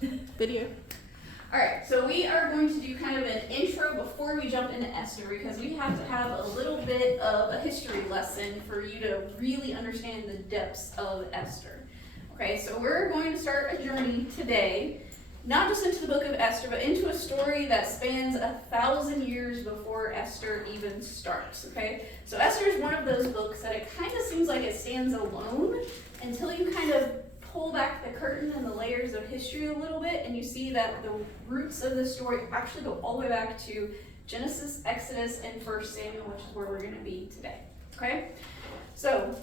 Video. Alright, so we are going to do kind of an intro before we jump into Esther because we have to have a little bit of a history lesson for you to really understand the depths of Esther. Okay, so we're going to start a journey today, not just into the book of Esther, but into a story that spans 1,000 years before Esther even starts, okay? So Esther is one of those books that it kind of seems like it stands alone until you kind of pull back the curtain and the layers of history a little bit, and you see that the roots of the story actually go all the way back to Genesis, Exodus, and 1 Samuel, which is where we're going to be today, okay? So,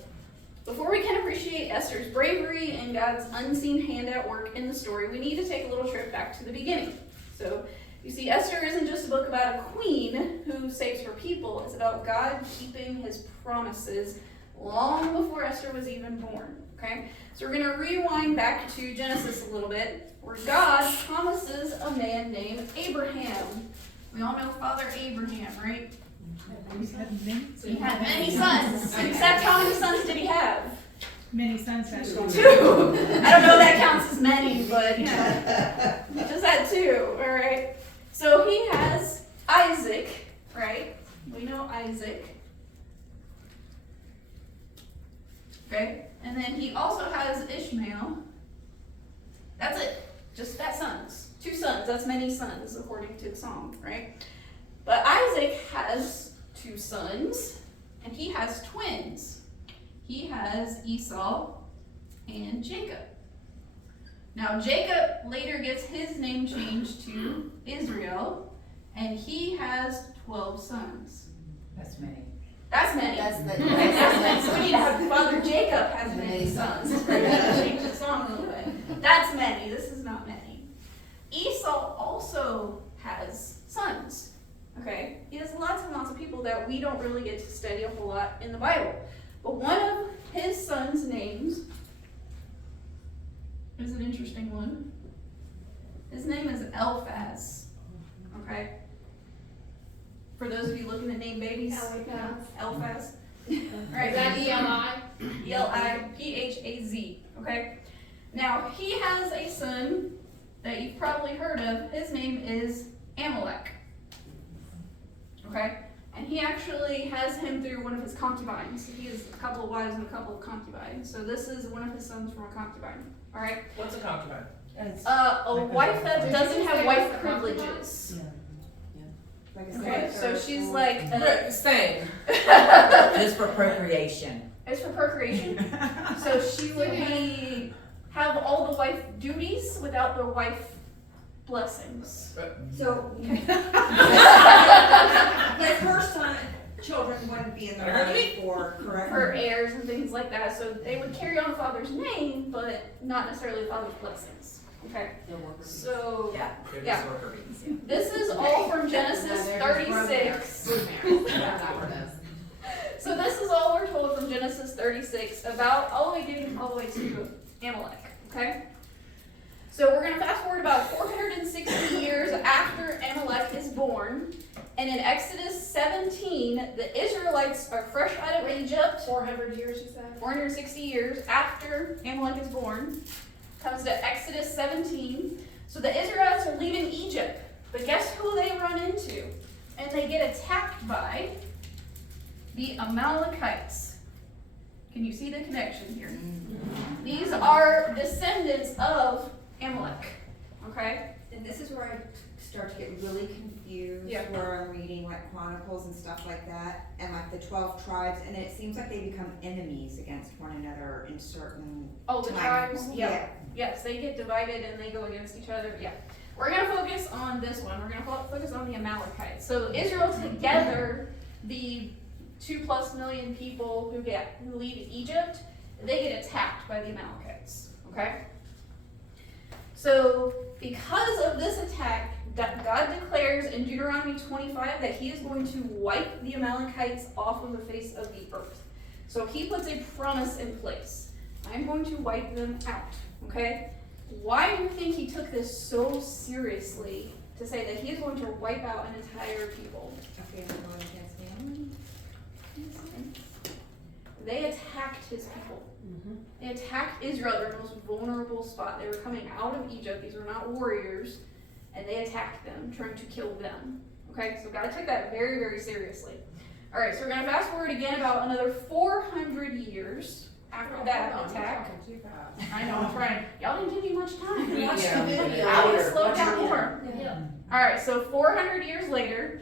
before we can appreciate Esther's bravery and God's unseen hand at work in the story, we need to take a little trip back to the beginning. So, you see, Esther isn't just a book about a queen who saves her people, it's about God keeping his promises long before Esther was even born, okay? So we're going to rewind back to Genesis a little bit, where God promises a man named Abraham. We all know Father Abraham, right? He had many sons. Except how many sons did he have? Many sons had 2. I don't know if that counts as many, but yeah. He just had 2, all right? So he has Isaac, right? We know Isaac. Okay? And then he also has Ishmael. That's it. Just that sons. 2 sons. That's many sons, according to the song, right? But Isaac has 2 sons, and he has twins. He has Esau and Jacob. Now, Jacob later gets his name changed to Israel, and he has 12 sons. That's many. That's many. That's the We need to have Father Jacob has many sons. We're going to change the song a little bit. That's many. This is not many. Esau also has sons. Okay? He has lots and lots of people that we don't really get to study a whole lot in the Bible. But one of his sons' names is an interesting one. His name is Eliphaz. Okay? For those of you looking to name babies, Eliphaz. Right. Is that E-L-I? Eliphaz, okay? Now, he has a son that you've probably heard of. His name is Amalek, okay? And he actually has him through one of his concubines. He has a couple of wives and a couple of concubines. So this is one of his sons from a concubine, all right? What's a concubine? A wife that doesn't have wife privileges. Okay, so she's like Same. It's for procreation. It's for procreation. So she would have all the wife duties without the wife blessings. So, if her son, children wouldn't be in the line for, correct? For heirs and things like that. So they would carry on father's name, but not necessarily father's blessings. Okay. So Yeah. Yeah. This is all from Genesis 36. So this is all we're told from Genesis 36 about all the way to Amalek. Okay. So we're going to fast forward about 460 years after Amalek is born. And in Exodus 17, the Israelites are fresh out of Egypt. 400 years, you said? 460 years after Amalek is born. Comes to Exodus 17. So the Israelites are leaving Egypt. But guess who they run into? And they get attacked by the Amalekites. Can you see the connection here? These are descendants of Amalek. Okay? And this is where I start to get really confused, Yeah. where I'm reading like Chronicles and stuff like that, and like the 12 tribes, and it seems like they become enemies against one another in certain Oh, the tribes? Yeah. Yeah. Yes, they get divided and they go against each other. Yeah. We're going to focus on this one. We're going to focus on the Amalekites. So Israel together, the 2+ million people who leave Egypt, they get attacked by the Amalekites. Okay? So because of this attack, God declares in Deuteronomy 25 that he is going to wipe the Amalekites off of the face of the earth. So he puts a promise in place. I'm going to wipe them out. Okay? Why do you think he took this so seriously to say that he is going to wipe out an entire people? A family going against family? they attacked his people. They attacked Israel, their most vulnerable spot. They were coming out of Egypt. These were not warriors, and they attacked them, trying to kill them. Okay, so God took that very, very seriously. All right, so we're going to fast forward again about another 400 years after that attack. I know, I'm trying. Y'all didn't give me much time to watch the video. I would have slowed down more. All right, so 400 years later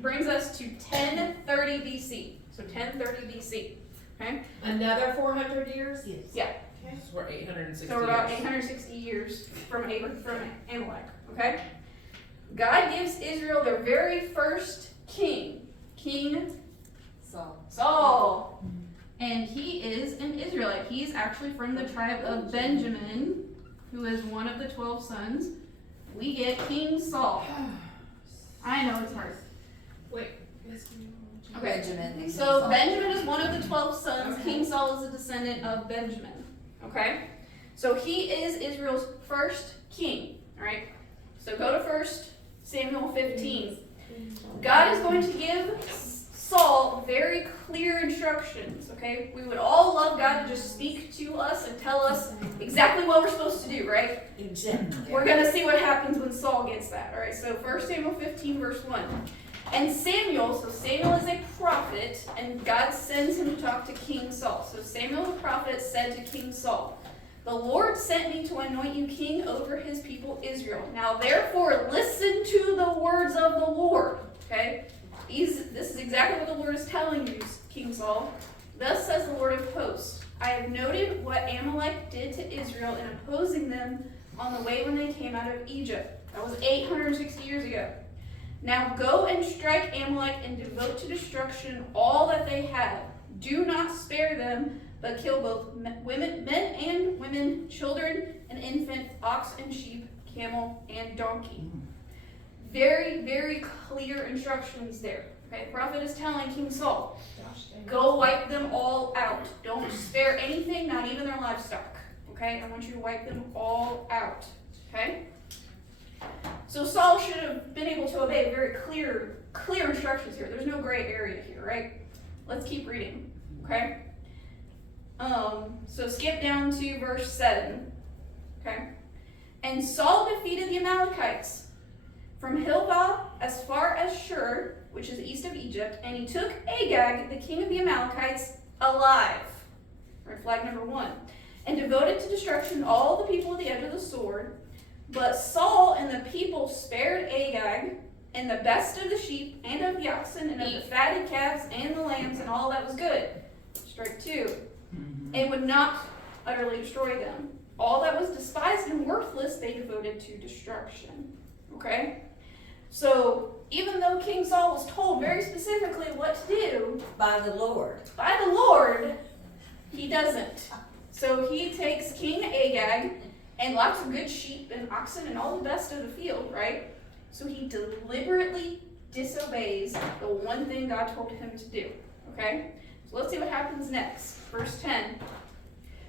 brings us to 1030 BC. So 1030 BC. Okay? Another 400 years? Yes. Yeah. So we're 860 So we're about years. 860 years from Amalek. Okay? God gives Israel their very first king, King Saul. And he is an Israelite. He's actually from the tribe of Benjamin, who is one of the 12 sons. We get King Saul. I know it's hard. Wait. Okay. Benjamin. So Benjamin is one of the 12 sons. Okay. King Saul is a descendant of Benjamin. Okay? So he is Israel's first king. Alright? So go to 1 Samuel 15. God is going to give Saul very clear instructions. Okay? We would all love God to just speak to us and tell us exactly what we're supposed to do, right? Exactly. We're going to see what happens when Saul gets that. Alright, so 1 Samuel 15, verse 1. And Samuel, so Samuel is a prophet, and God sends him to talk to King Saul. So Samuel the prophet said to King Saul, "The Lord sent me to anoint you king over his people Israel. Now therefore listen to the words of the Lord." Okay? This is exactly what the Lord is telling you, King Saul. "Thus says the Lord of hosts, I have noted what Amalek did to Israel in opposing them on the way when they came out of Egypt." That was 860 years ago. "Now go and strike Amalek and devote to destruction all that they have. Do not spare them, but kill both men and women, children and infant, ox and sheep, camel and donkey." Very, very clear instructions there. Okay, the prophet is telling King Saul, go wipe them all out. Don't spare anything, not even their livestock. Okay, I want you to wipe them all out. Okay? So Saul should have been able to obey very clear instructions here. There's no gray area here, right? Let's keep reading. Okay? So skip down to verse 7. Okay? "And Saul defeated the Amalekites from Hilvah as far as Shur, which is east of Egypt, and he took Agag, the king of the Amalekites, alive." Red flag number 1. "And devoted to destruction all the people at the edge of the sword. But Saul and the people spared Agag and the best of the sheep and of the oxen and of the fatted calves and the lambs and all that was good." Strike 2. "And would not utterly destroy them. All that was despised and worthless they devoted to destruction." Okay? So even though King Saul was told very specifically what to do By the Lord. by the Lord, he doesn't. So he takes King Agag and lots of good sheep and oxen and all the best of the field, right? So he deliberately disobeys the one thing God told him to do, okay? So let's see what happens next. Verse 10.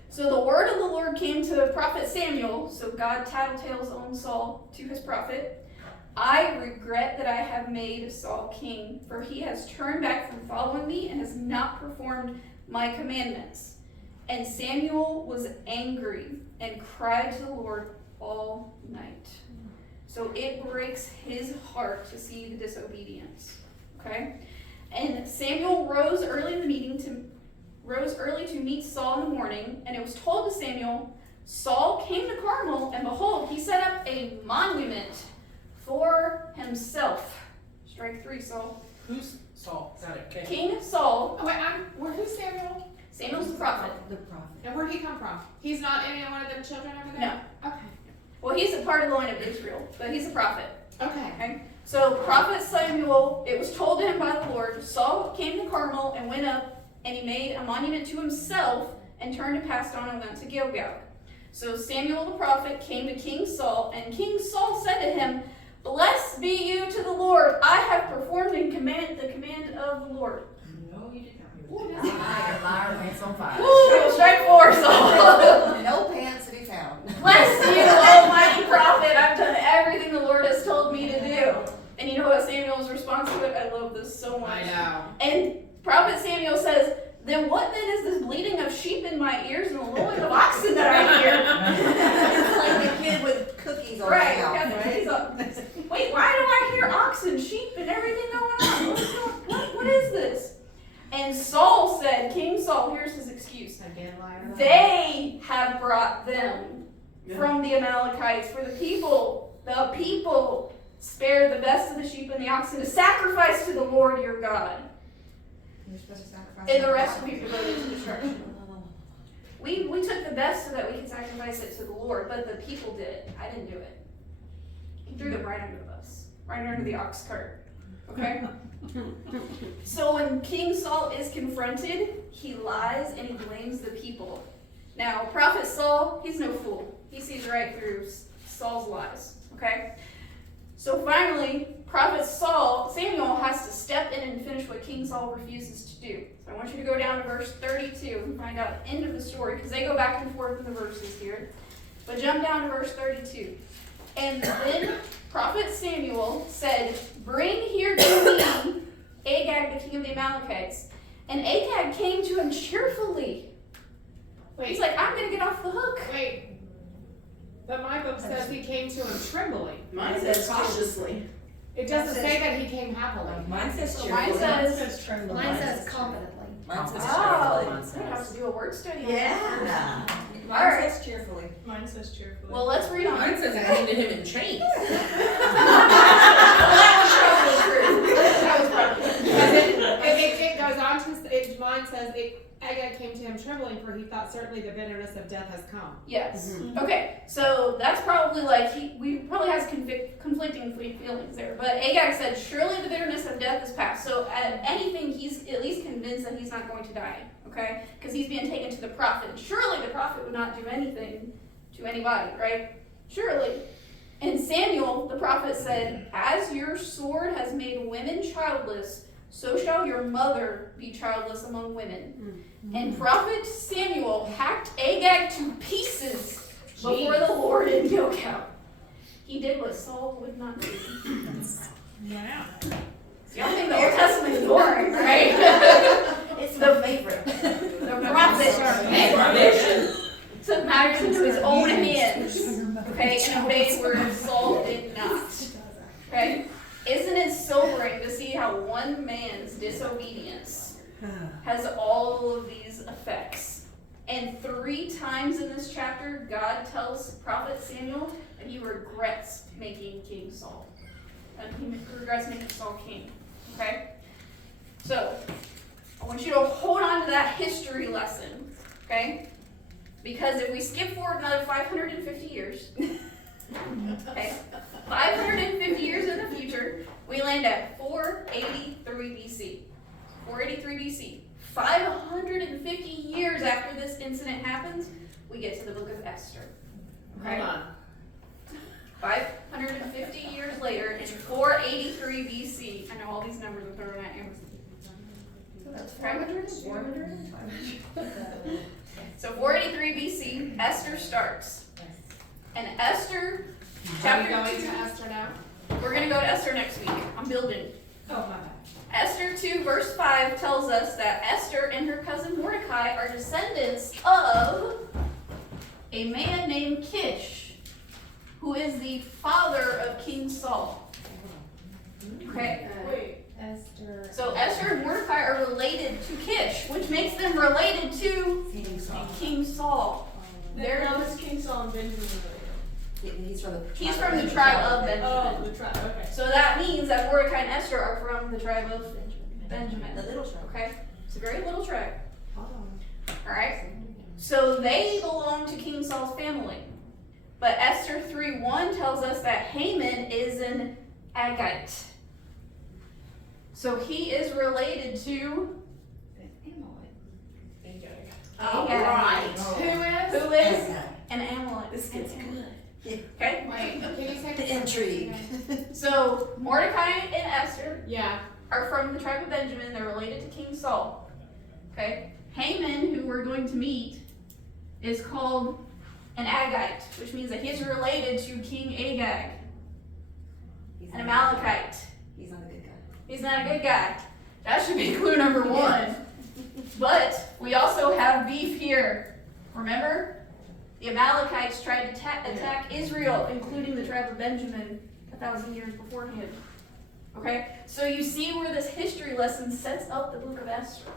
"So the word of the Lord came to the prophet Samuel," so God tattletales on Saul to his prophet, "I regret that I have made Saul king, for he has turned back from following me and has not performed my commandments." And Samuel was angry and cried to the Lord all night. So it breaks his heart to see the disobedience. Okay? "And Samuel rose early to meet Saul in the morning, and it was told to Samuel, Saul came to Carmel, and behold, he set up a monument for himself." Strike 3, Saul. Who's Saul? Got it. Okay. King Saul. Oh, wait, who's Samuel? Samuel's the prophet. The prophet. And where'd he come from? He's not any one of their children over there? No. Okay. Well, he's a part of the line of Israel, but he's a prophet. Okay. Okay? So prophet Samuel, it was told to him by the Lord, Saul came to Carmel and went up, and he made a monument to himself and turned and passed on and went to Gilgal. So Samuel the prophet came to King Saul, and King Saul said to him, "Blessed be you to the Lord. I have performed the command of the Lord." No, you did not. Liar, pants on fire. Woo! Strike 4, Saul. No pants to be found. "Bless you, almighty prophet. I've done everything the Lord has told me to do." And you know what Samuel's response to it? I love this so much. I know. And prophet Samuel says, "Then what then is this all Right, out. wait, why do I hear oxen, sheep, and everything going on? What is this? And Saul said, King Saul, here's his excuse. Again, liar. They have brought them from the Amalekites, for the people spare the best of the sheep and the oxen to sacrifice to the Lord your God. You're supposed to sacrifice. And the rest of the people go into destruction. We took the best so that we could sacrifice it to the Lord, but the people did it. I didn't do it. He threw them right under the bus, right under the ox cart. Okay? So when King Saul is confronted, he lies and he blames the people. Now, Prophet Saul, he's no fool. He sees right through Saul's lies. Okay? So finally, Prophet Samuel has to step in and finish what King Saul refuses to do. So I want you to go down to verse 32 and find out the end of the story, because they go back and forth in the verses here. But jump down to verse 32. And then Prophet Samuel said, "Bring here to me Agag, the king of the Amalekites." And Agag came to him cheerfully. He's like, I'm going to get off the hook. Wait. But my book says he came to him trembling. Mine says cautiously. It doesn't say that he came happily. Mine says So cheerfully. mine says, trembling. Mine says confidently. Mine says oh, cheerfully. we have to do a word study on that. Yeah. All Mine right. says cheerfully. Mine says cheerfully. Well, let's read on. Mine says it came to him in chains. That was probably true. It goes on to, mine says, Agag came to him trembling, for he thought certainly the bitterness of death has come. Yes. Okay, so that's probably like, we probably has conflicting feelings there. But Agag said, surely the bitterness of death is past. So at anything, he's at least convinced that he's not going to die. Okay? Because he's being taken to the prophet. Surely the prophet would not do anything to anybody, right? Surely. And Samuel, the prophet, said, as your sword has made women childless, so shall your mother be childless among women. And Prophet Samuel hacked Agag to pieces before the Lord in Gilgal. He did what Saul would not do. Yeah. Y'all think the Old Testament is boring, right? It's the favorite. The prophet took matters into his own hands, okay, and obeyed where Saul did not. Okay? Isn't it sobering to see how one man's disobedience has all of these effects? And 3 times in this chapter, God tells Prophet Samuel that he regrets making King Saul. And he regrets making Saul king. Okay? So, I want you to hold on to that history lesson. Okay? Because if we skip forward another 550 years, okay, 550 years in the future, we land at 483 BC. 483 BC. 550 years after this incident happens, we get to the book of Esther. Okay? Hold on. 550 years later, in 483 BC, I know all these numbers are thrown at you. That's 500, 400, 500. So 483 BC, Esther starts. And Esther, Are we chapter going 2, to Esther now? we're going to go to Esther next week. I'm building. Oh, my bad. Esther 2 verse 5 tells us that Esther and her cousin Mordecai are descendants of a man named Kish, who is the father of King Saul. Okay? Wait. Esther. So Esther and Mordecai are related to Kish, which makes them related to King Saul. They're not as King Saul and Benjamin related. He's from the tribe of Benjamin. He's from the tribe of Benjamin. Oh, the tribe, okay. So that means that Mordecai and Esther are from the tribe of Benjamin. The little tribe. Okay? It's a very little tribe. Alright? So they belong to King Saul's family. But Esther 3:1 tells us that Haman is an Agagite. So he is related to Agag. Who is an Amalek. This gets good. Okay? Wait, can you say The intrigue. So Mordecai and Esther Yeah. are from the tribe of Benjamin. They're related to King Saul. Okay? Haman, who we're going to meet, is called an Agagite, which means that he's related to King Agag, an Amalekite. He's not a good guy. He's not a good guy. That should be clue number 1. But we also have beef here. Remember? The Amalekites tried to attack Israel, including the tribe of Benjamin, 1,000 years beforehand. Okay? So you see where this history lesson sets up the book of Esther.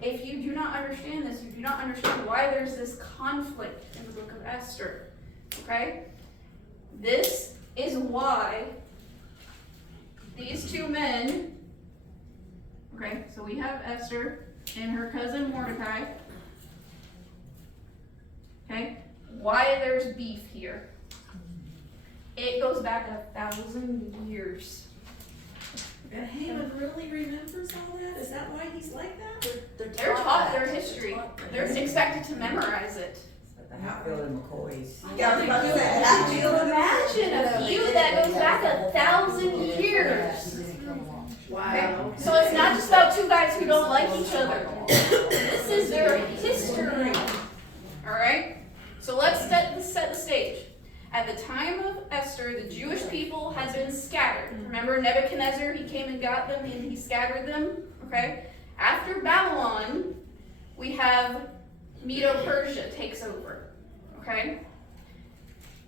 If you do not understand this, you do not understand why there's this conflict in the book of Esther. Okay? This is why these two men, okay, so we have Esther and her cousin Mordecai. Okay? Why there's beef here. It goes back 1,000 years. And Haman really remembers all that? Is that why he's like that? They're taught their history. They're expected to memorize it. The Hatfield and McCoys. Yeah, I was about to say, Can you imagine a feud that goes back 1,000 years? Wow. So it's not just about two guys who don't like each other. This is their history. Alright? So let's set the stage. At the time of Esther, the Jewish people had been scattered. Remember Nebuchadnezzar, he came and got them and he scattered them? Okay? After Babylon, we have Medo-Persia takes over. Okay?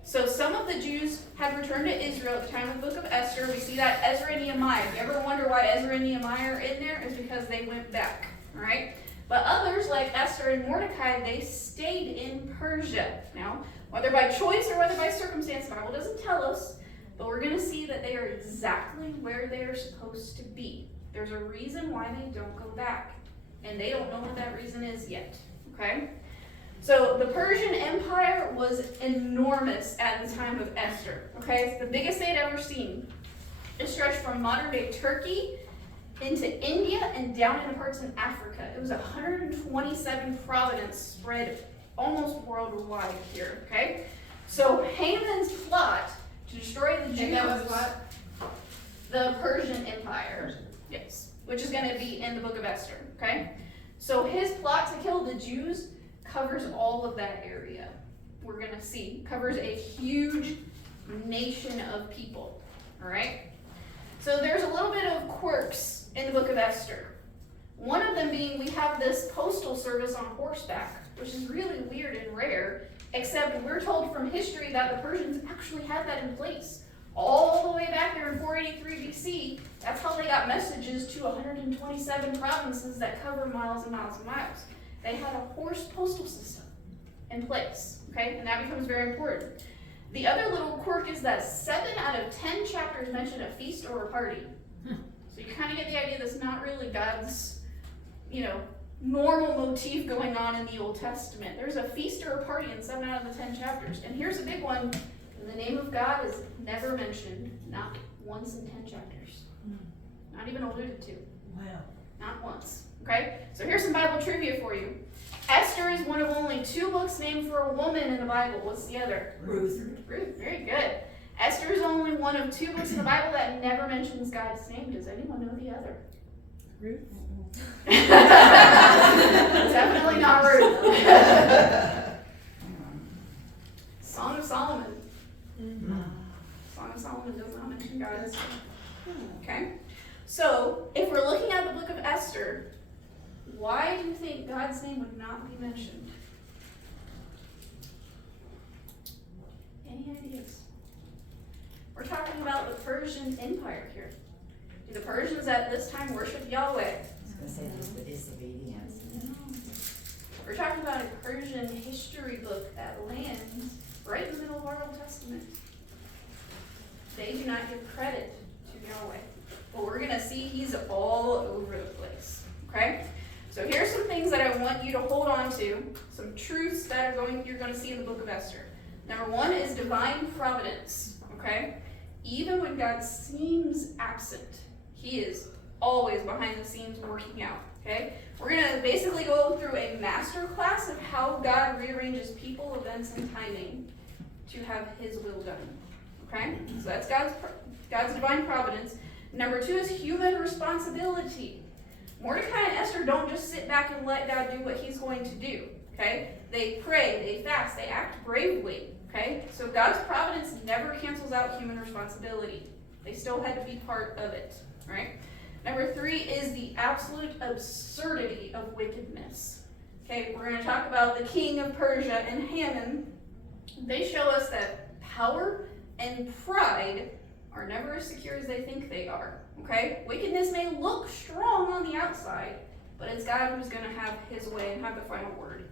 So some of the Jews had returned to Israel at the time of the book of Esther. We see that Ezra and Nehemiah. If you ever wonder why Ezra and Nehemiah are in there, it's because they went back. Alright? But others, like Esther and Mordecai, they stayed in Persia. Now, whether by choice or whether by circumstance, the Bible doesn't tell us, but we're going to see that they are exactly where they are supposed to be. There's a reason why they don't go back, and they don't know what that reason is yet. Okay? So the Persian Empire was enormous at the time of Esther. Okay? It's the biggest they'd ever seen. It stretched from modern-day Turkey into India and down into parts in Africa. It was 127 provinces spread almost worldwide here, okay? So Haman's plot to destroy the Jews. And that was what? The Persian Empire. Yes. Which is going to be in the book of Esther, okay? So his plot to kill the Jews covers all of that area. We're going to see. Covers a huge nation of people, all right? So there's a little bit of quirks in the book of Esther. One of them being we have this postal service on horseback, which is really weird and rare, except we're told from history that the Persians actually had that in place. All the way back there in 483 BC, that's how they got messages to 127 provinces that cover miles and miles and miles. They had a horse postal system in place, okay? And that becomes very important. The other little quirk is that 7 out of 10 chapters mention a feast or a party. So you kind of get the idea that's not really God's, normal motif going on in the Old Testament. There's a feast or a party in 7 out of the 10 chapters. And here's a big one. The name of God is never mentioned, not once in 10 chapters. Not even alluded to. Wow. Not once. Okay? So here's some Bible trivia for you. Esther is one of only 2 books named for a woman in the Bible. What's the other? Ruth. Ruth. Very good. Esther is only one of 2 books in the Bible that never mentions God's name. Does anyone know the other? Ruth? Definitely not Ruth. Song of Solomon. Song of Solomon does not mention God. Okay? So, if we're looking at the book of Esther, why do you think God's name would not be mentioned? Any ideas? We're talking about the Persian Empire here. Do the Persians at this time worship Yahweh? I was going to say this, the disobedience. No. We're talking about a Persian history book that lands right in the middle of our Old Testament. They do not give credit to Yahweh. But we're going to see he's all over the place. Okay? So here's some things that I want you to hold on to. Some truths that you're going to see in the book of Esther. Number 1 is divine providence. Okay? Even when God seems absent, he is always behind the scenes working out. Okay? We're going to basically go through a master class of how God rearranges people, events, and timing to have his will done. Okay? So that's God's divine providence. Number 2 is human responsibility. Mordecai and Esther don't just sit back and let God do what he's going to do. Okay? They pray, they fast, they act bravely. Okay? So God's providence never cancels out human responsibility. They still had to be part of it. Right? Number 3 is the absolute absurdity of wickedness. Okay, we're going to talk about the king of Persia and Haman They show us that power and pride are never as secure as they think they are, okay? Wickedness may look strong on the outside, but it's God who's gonna have his way and have the final word.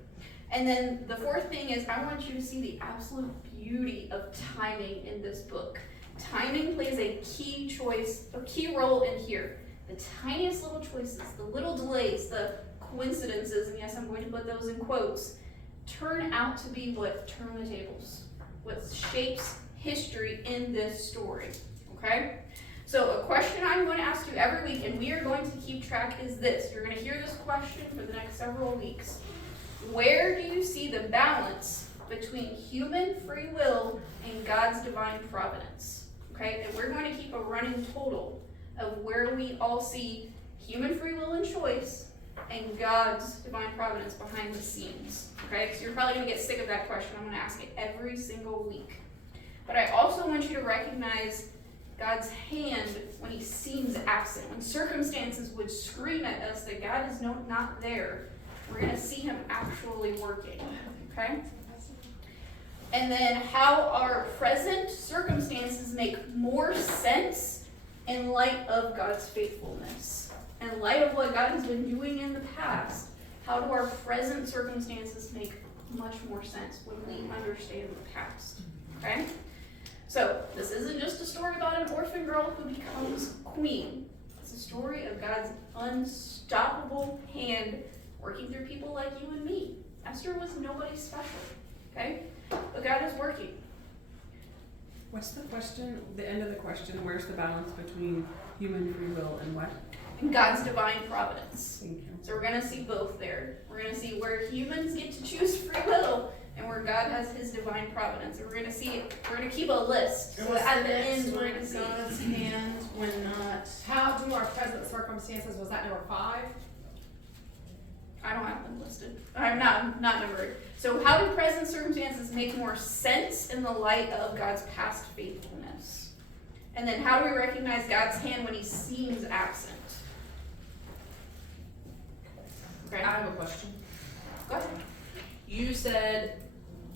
And then the fourth thing is I want you to see the absolute beauty of timing in this book. Timing plays a key role in here. The tiniest little choices, the little delays, the coincidences, and yes, I'm going to put those in quotes, turn out to be what turn the tables, what shapes history in this story, okay? So a question I'm going to ask you every week, and we are going to keep track, is this. You're going to hear this question for the next several weeks. Where do you see the balance between human free will and God's divine providence? Okay, and we're going to keep a running total of where we all see human free will and choice and God's divine providence behind the scenes. Okay, so you're probably going to get sick of that question. I'm going to ask it every single week. But I also want you to recognize God's hand when he seems absent, when circumstances would scream at us that God is not there. We're going to see him actually working. Okay? And then how our present circumstances make more sense in light of God's faithfulness. In light of what God has been doing in the past, how do our present circumstances make much more sense when we understand the past? Okay? So, this isn't just a story about an orphan girl who becomes queen. It's a story of God's unstoppable hand working through people like you and me. Esther was nobody special. Okay? But God is working. What's the question, the end of the question, where's the balance between human free will and what? And God's divine providence. Thank you. So we're going to see both there. We're going to see where humans get to choose free will and where God has his divine providence. And we're going to see, we're going to keep a list. So at the end, we're going to see. God's hand when not. How do our present circumstances, was that number 5? I don't have them listed. I'm not numbered. So how do present circumstances make more sense in the light of God's past faithfulness? And then how do we recognize God's hand when he seems absent? Okay. I have a question. Go ahead. You said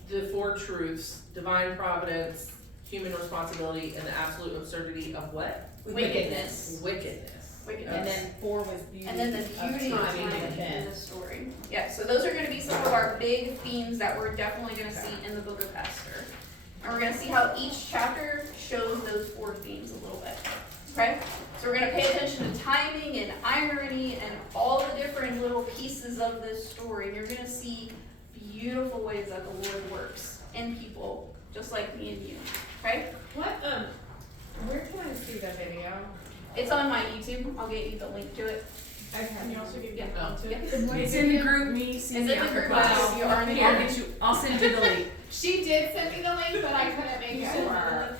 the 4 truths: divine providence, human responsibility, and the absolute absurdity of what? Wickedness. Wickedness. Wickedness. And then 4 was beauty. And then the beauty of timing timing and in event. the story. Yeah, so those are going to be some of our big themes that we're definitely going to see in the book of Esther. And we're going to see how each chapter shows those 4 themes a little bit. Okay? So we're going to pay attention to timing and irony and all the different little pieces of this story. And you're going to see beautiful ways that the Lord works in people, just like me and you. Okay? What, where can I see the video? It's on my YouTube. I'll get you the link to it. Okay. And you also get Yeah. to Yeah. It's in the group me, see Is me it the after group class. meeting? You are in the I'll group. get you, I'll send you the link. She did send me the link, but I couldn't make it work.